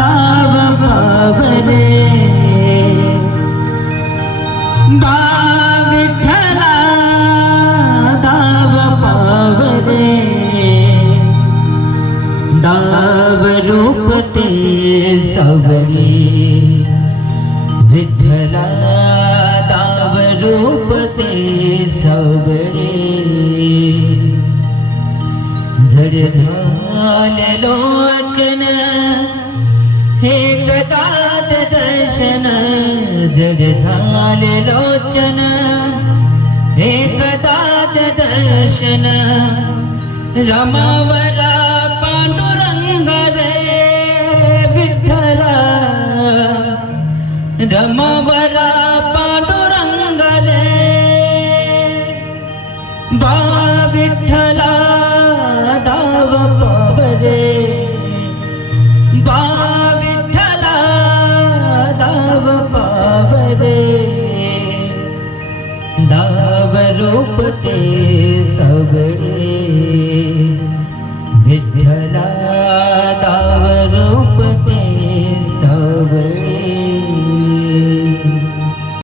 धाव पावरे बा विठ्ठला धाव पावरे दाव रूप ते सवरे विठ्ठला दाव रूप ते सवरे जड झाले लोचन एकदात दर्शन जड झाले लोचन एकदात दर्शन रमावरा पांडुरंग रे विठ्ठला रमावरा पांडुरंग रे बा विठ्ठला धाव पावरे बा विठ्ठला धाव पावरे दाव रूप ते सवरे